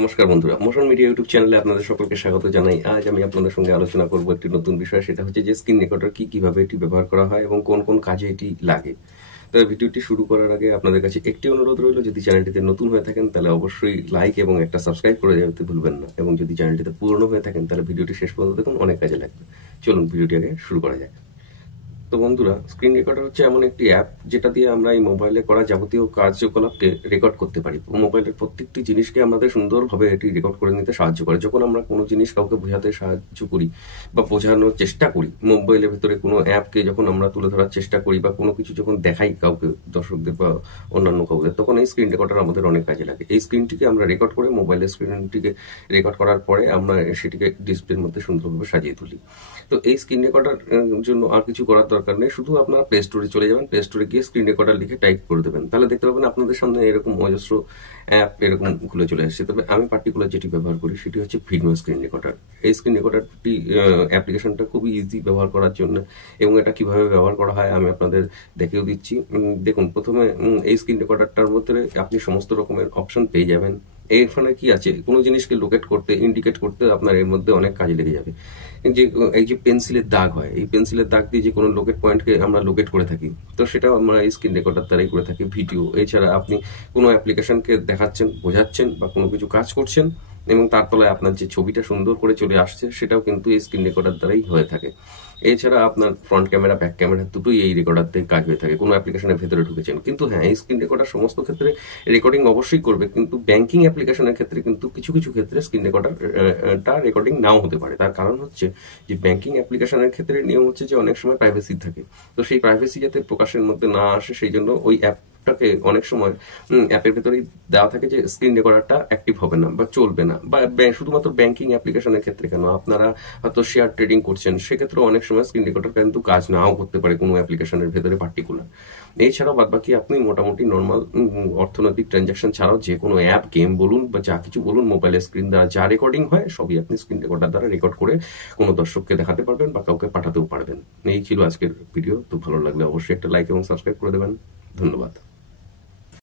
নমস্কার বন্ধুরা, motion media YouTube চ্যানেলে আপনাদের সকলকে স্বাগত জানাই। আজ আমি আপনাদের সঙ্গে আলোচনা করব একটি নতুন বিষয়, সেটা হচ্ছে যে স্ক্রিন রেকর্ডার কিভাবে এটি ব্যবহার করা হয় এবং কোন কোন কাজে এটি লাগে। তো ভিডিওটি শুরু করার আগে আপনাদের কাছে একটি অনুরোধ রইল, যদি চ্যানেলটিতে নতুন হয়ে থাকেন তাহলে অবশ্যই লাইক এবং একটা সাবস্ক্রাইব করে যেতে ভুলবেন না, এবং যদি চ্যানেলটিতে পুরনো হয়ে থাকেন তাহলে ভিডিওটি শেষ পর্যন্ত দেখুন, অনেক কাজে লাগবে। চলুন ভিডিওটি আগে শুরু করা যাক। তো বন্ধুরা, স্ক্রিন রেকর্ডার হচ্ছে এমন একটি অ্যাপ যেটা দিয়ে আমরা এই মোবাইলে করা যাবতীয় কার্যকলাপকে রেকর্ড করতে পারি। মোবাইলের প্রত্যেকটি জিনিসকে আমাদের সুন্দরভাবে এটি রেকর্ড করে নিতে সাহায্য করে। যখন আমরা কোনো জিনিস কাউকে বোঝাতে সাহায্য করি বা বোঝানোর চেষ্টা করি, মোবাইলের ভেতরে কোনো অ্যাপকে যখন আমরা তুলে ধরার চেষ্টা করি বা কোনো কিছু যখন দেখাই কাউকে, দর্শকদের বা অন্যান্য কাউকে, তখন এই স্ক্রিন রেকর্ডার আমাদের অনেক কাজে লাগে। এই স্ক্রিনটিকে আমরা রেকর্ড করে মোবাইলের স্ক্রিনটিকে রেকর্ড করার পরে আমরা সেটিকে ডিসপ্লের মধ্যে সুন্দরভাবে সাজিয়ে তুলি। তো এই স্ক্রিন রেকর্ডার জন্য আর কিছু করার দরকার নেই, শুধু আপনারা প্লে স্টোরে চলে যাবেন, প্লে স্টোরে গিয়ে স্ক্রিন রেকর্ডার লিখে টাইপ করে দেবেন, তাহলে দেখতে পাবেন আপনাদের সামনে এরকম অজস্র অ্যাপ এরকম খুলে চলে আসছে। তবে আমি পার্টিকুলার যেটি ব্যবহার করি সেটি হচ্ছে ভিডিও স্ক্রিন রেকর্ডার। এই স্ক্রিন রেকর্ডারটি অ্যাপ্লিকেশনটা খুবই ইজি ব্যবহার করার জন্য, এবং এটা কিভাবে ব্যবহার করা হয় আমি আপনাদের দেখিয়ে দিচ্ছি। দেখুন, প্রথমে এই স্ক্রিন রেকর্ডারটার মধ্যে আপনি সমস্ত রকমের অপশন পেয়ে যাবেন। এখানে কি আছে, কোনো জিনিসকে লোকেট করতে, ইন্ডিকেট করতে আপনার এর মধ্যে অনেক কাজে লেগে যাবে। এই যে পেন্সিলের দাগ হয়, এই পেন্সিলের দাগ দিয়ে যে কোনো লোকেট পয়েন্টকে আমরা লোকেট করে থাকি, তো সেটা আমরা এই স্ক্রিন রেকর্ডার দ্বারাই করে থাকি। ভিডিও এছাড়া আপনি কোনো অ্যাপ্লিকেশনকে দেখাচ্ছেন, বোঝাচ্ছেন বা কোনো কিছু কাজ করছেন এবং তার তলায় আপনার যে ছবিটা সুন্দর করে চলে আসছে, সেটাও কিন্তু এই স্ক্রিন রেকর্ডার দ্বারাই হয়ে থাকে। এছাড়া আপনার ফ্রন্ট ক্যামেরা, ব্যাক ক্যামেরা দুটোই এই রেকর্ডার দিয়ে কাজ হয়ে থাকে। কোনো অ্যাপ্লিকেশনের ভেতরে ঢুকেছেন, কিন্তু হ্যাঁ, এই স্ক্রিন রেকর্ডার সমস্ত ক্ষেত্রে রেকর্ডিং অবশ্যই করবে, কিন্তু ব্যাংকিং অ্যাপ্লিকেশনের ক্ষেত্রে কিন্তু কিছু কিছু ক্ষেত্রে স্ক্রিন রেকর্ডারটা রেকর্ডিং নাও হতে পারে। তার কারণ হচ্ছে যে ব্যাংকিং অ্যাপ্লিকেশনের ক্ষেত্রে নিয়ম হচ্ছে যে অনেক সময় প্রাইভেসি থাকে, তো সেই প্রাইভেসি যাতে প্রকাশের মধ্যে না আসে সেই জন্য ওই অ্যাপটাকে অনেক সময় অ্যাপের ভেতরেই দেওয়া থাকে যে স্ক্রিন রেকর্ডারটা অ্যাক্টিভ হবে না বা চলবে না। বা শুধুমাত্র ব্যাংকিং অ্যাপ্লিকেশনের ক্ষেত্রে কেন, আপনারা হয়তো শেয়ার ট্রেডিং করছেন, সেক্ষেত্রে অনেক সময় স্ক্রিন রেকর্ডার কিন্তু কাজ নাও করতে পারে কোনো অ্যাপ্লিকেশনের ভেতরে পার্টিকুলার। এছাড়াও বাদবাকি আপনি মোটামুটি নর্মাল অর্থনৈতিক ট্রানজাকশন ছাড়াও যে কোনো অ্যাপ, গেম বলুন বা যা কিছু বলুন, মোবাইলের স্ক্রিন দ্বারা যা রেকর্ডিং হয় সবই আপনি স্ক্রিন রেকর্ডার দ্বারা রেকর্ড করে কোনো দর্শককে দেখাতে পারবেন বা কাউকে পাঠাতেও পারবেন। এই ছিল আজকের ভিডিও। তো ভালো লাগলে অবশ্যই একটা লাইক এবং সাবস্ক্রাইব করে দেবেন। ধন্যবাদ।